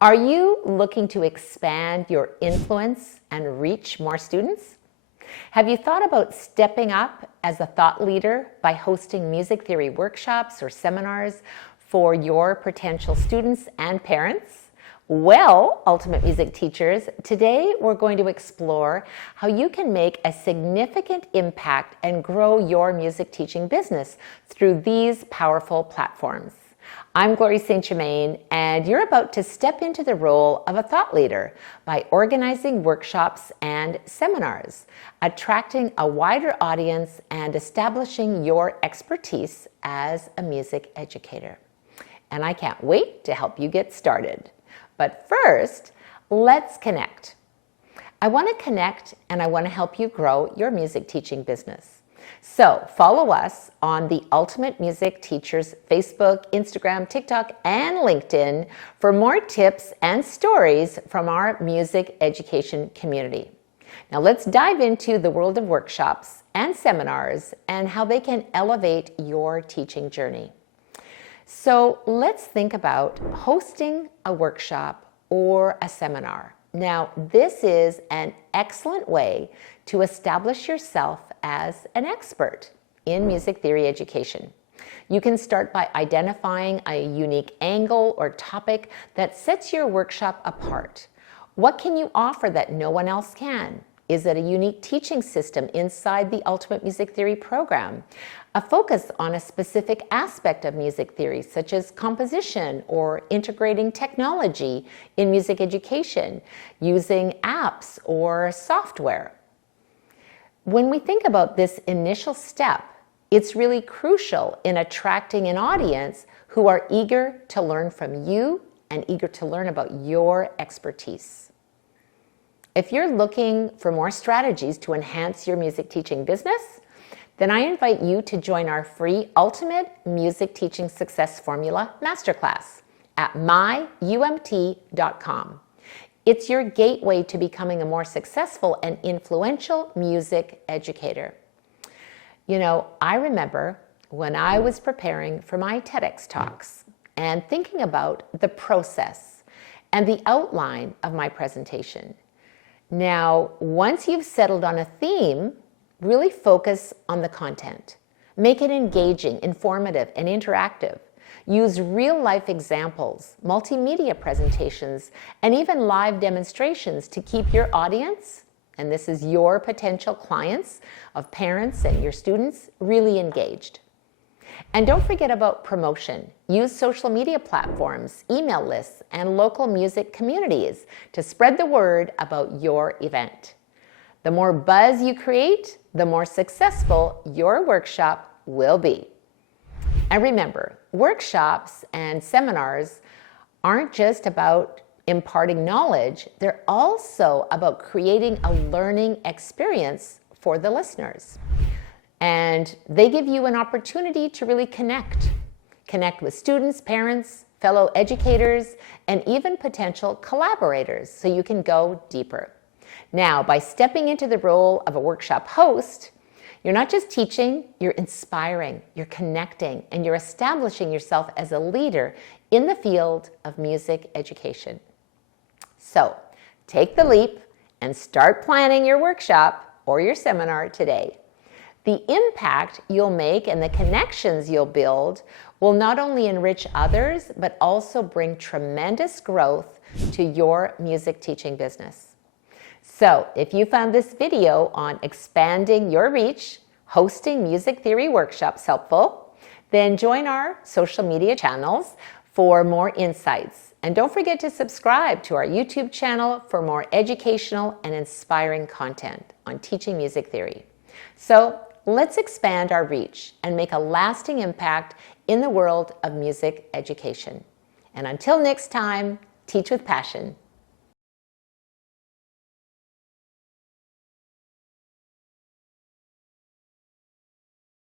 Are you looking to expand your influence and reach more students? Have you thought about stepping up as a thought leader by hosting music theory workshops or seminars for your potential students and parents? Well, Ultimate Music Teachers, today we're going to explore how you can make a significant impact and grow your music teaching business through these powerful platforms. I'm Gloria St. Germain, and you're about to step into the role of a thought leader by organizing workshops and seminars, attracting a wider audience, and establishing your expertise as a music educator. And I can't wait to help you get started. But first, let's connect. I want to connect and I want to help you grow your music teaching business. So follow us on the Ultimate Music Teachers Facebook, Instagram, TikTok, and LinkedIn for more tips and stories from our music education community. Now let's dive into the world of workshops and seminars and how they can elevate your teaching journey. So let's think about hosting a workshop or a seminar. Now, this is an excellent way to establish yourself as an expert in music theory education. You can start by identifying a unique angle or topic that sets your workshop apart. What can you offer that no one else can? Is it a unique teaching system inside the Ultimate Music Theory program? A focus on a specific aspect of music theory, such as composition or integrating technology in music education, using apps or software. When we think about this initial step, it's really crucial in attracting an audience who are eager to learn from you and eager to learn about your expertise. If you're looking for more strategies to enhance your music teaching business, then I invite you to join our free Ultimate Music Teaching Success Formula Masterclass at myumt.com. It's your gateway to becoming a more successful and influential music educator. You know, I remember when I was preparing for my TEDx talks and thinking about the process and the outline of my presentation. Now, once you've settled on a theme, really focus on the content. Make it engaging, informative, and interactive. Use real-life examples, multimedia presentations, and even live demonstrations to keep your audience, and this is your potential clients of parents and your students, really engaged. And don't forget about promotion. Use social media platforms, email lists, and local music communities to spread the word about your event. The more buzz you create, the more successful your workshop will be. And remember, workshops and seminars aren't just about imparting knowledge, they're also about creating a learning experience for the listeners. And they give you an opportunity to really connect with students, parents, fellow educators, and even potential collaborators so you can go deeper. Now, by stepping into the role of a workshop host, you're not just teaching, you're inspiring, you're connecting, and you're establishing yourself as a leader in the field of music education. So, take the leap and start planning your workshop or your seminar today. The impact you'll make and the connections you'll build will not only enrich others, but also bring tremendous growth to your music teaching business. So if you found this video on expanding your reach, hosting music theory workshops helpful, then join our social media channels for more insights. And don't forget to subscribe to our YouTube channel for more educational and inspiring content on teaching music theory. So let's expand our reach and make a lasting impact in the world of music education. And until next time, teach with passion.